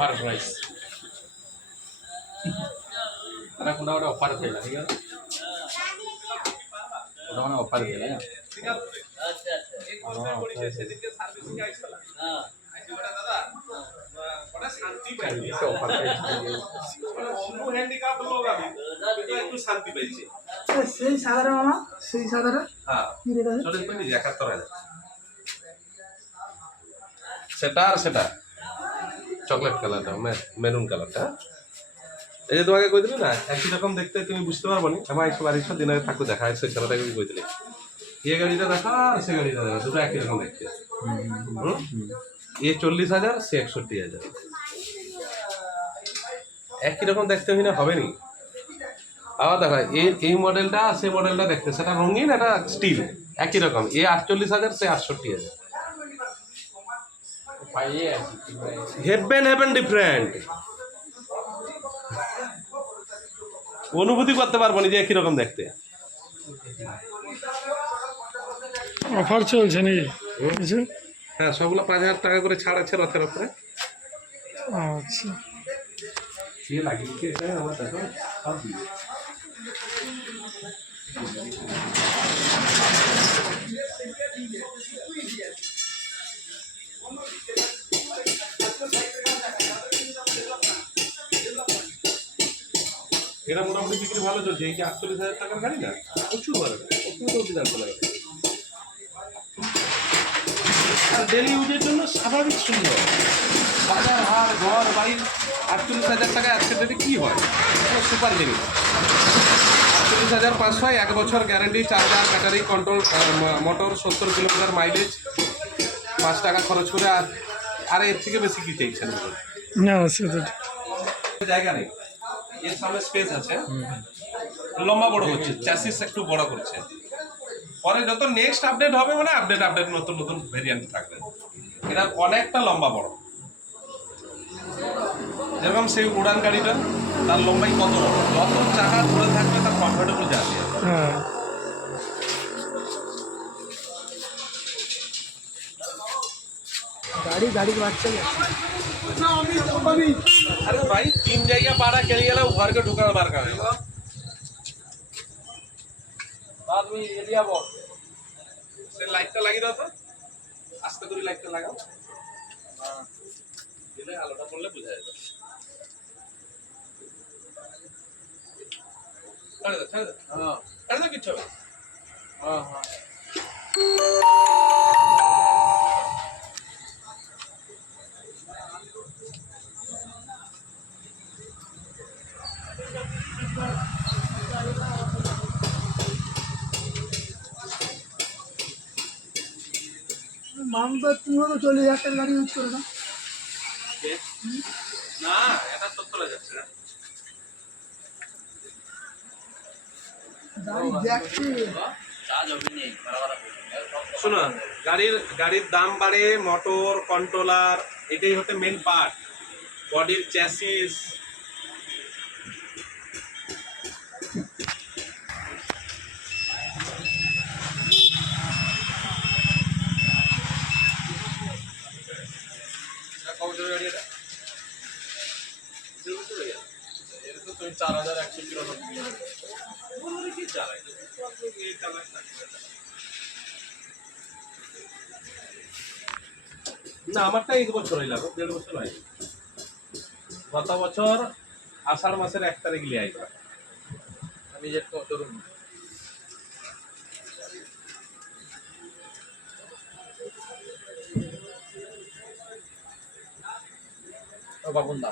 Offer price মানে কোনটা ଗୋଟେ ଅଫାର ଥିଲା ঠিক আছে ওটা মানে অফার ଥିଲା না শান্তি পেয়েছি সেই সাদাটা মামা সেই সাদাটা হ্যাঁ কি রেট আছে চল্লিশ পঁয়ত্রিশ একাত্তর হাজার সেটা আর সেটা চকলেট কালারটা মেরুন কালারটা। এই যে তোমাকে কই দিলি না? একই রকম দেখতে তুমি বুঝতে পারব না আমার একশো বারিশশো দিনে থাকতে দেখা একশো সেই ছেলেটাকে কই দিলি? এ গাড়িটা দেখা আর সে গাড়িটা দেখা, দুটো একই রকম দেখতে? এ চল্লিশ হাজার, সে একষট্টি হাজার। একই রকম দেখতে হইলে হবে নি আবার দেখা, এই এই মডেলটা সে মডেলটা দেখতে, সেটা রঙিন, এটা স্টিল একই রকম, এ আটচল্লিশ হাজার, সে আটষট্টি হাজার। হেভেন হেভেন ডিফারেন্ট অনুভূতি করতে পারব না যে একই রকম দেখতে। অফার চলছে নাকি? কিছু? হ্যাঁ সবগুলো পাঁচ হাজার টাকা করে ছাড় আছে রথের ওপরে আচ্ছা। সে এটা মোটামুটি বিক্রি ভালো চলছে। এই যে আটচল্লিশ হাজার টাকার গাড়ি না প্রচুর ভালো। অভিযান চলে গেছে আর ডেলি ইউজের জন্য স্বাভাবিক সুন্দর। বাজার হাট ঘর বাড়ি আটচল্লিশ হাজার টাকা আজকে ডেটে কী হয়? সুপার জিনিস। আটচল্লিশ হাজার পাঁচশো এক বছর guarantee charger battery control motor সত্তর কিলোমিটার মাইলেজ পাঁচ টাকা খরচ করে আর আর এর থেকে বেশি কি চাইছেন না জায়গা নেই। এর সামনে স্পেস আছে। লম্বা বড় হচ্ছে চ্যাসিস একটু বড় করছে। পরে যত নেক্সট আপডেট হবে মানে আপডেট আপডেট নতুন নতুন ভেরিয়েন্ট থাকবে। এটা অনেকটা লম্বা বড়। যেরকম সেই উড়ান গাড়িটা তার লম্বাই কত বড়? যত চাকা ধরে থাকবে তার কমফোর্টেবল যাবে। হ্যাঁ। গাড়ি গাড়ি বাচ্চা আরে ভাই তিন জায়গা পাড়া কেড়ে গেলে ঘরকে ঢুকানো বার করে তুমি এরিয়া বল সে লাইটটা লাগিয়ে দাও তো আস্তে করে লাইটটা লাগাও দিলে আলোটা পড়লে বোঝা যাবে ছেড়ে দাও ছেড়ে দাও হ্যাঁ ছেড়ে দাও কিচ্ছু হবে না। হ্যাঁ হ্যাঁ মাম তো তুমি তো চল্লিশ হাজার গাড়ি ইউজ করে না না এটা সত্তর যাচ্ছে না। শোনো গাড়ির গাড়ির দাম বাড়ে মোটর কন্ট্রোলার এটাই হচ্ছে মেন পার্ট বডির চ্যাসিস তুমি চার হাজার একশো চুরানব্বই কি না, আমারটা এক বছরই লাগো দেড় বছর হয় গত বছর আষাঢ় মাসের এক তারিখ লিয়ে আইবা আমি যে ধরুন। বাবুন দা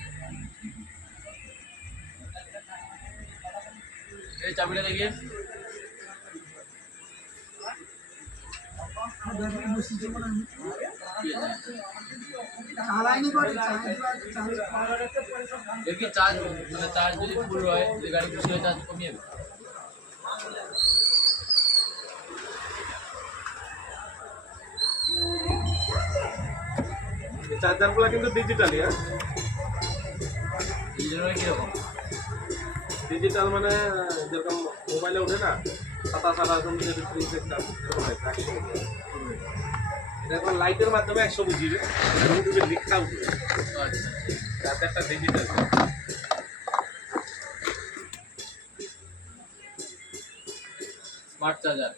এই চাবিটা দেখি। দেখি চার্জ মানে চার্জ যদি ফুল হয় গাড়ি বসে চার্জ কমিয়ে চার্জারগুলো কিন্তু ডিজিটালি হ্যাঁ? ডিজিটাল কীরকম? ডিজিটাল মানে যেরকম মোবাইলে ওঠে না সাতাশ আঠারো ফ্রিজ দেখতাম এরকম লাইটের মাধ্যমে একশো বুঝিবে উঠবে লিখা উঠবে তাতে একটা ডিজিটাল স্মার্ট চার্জার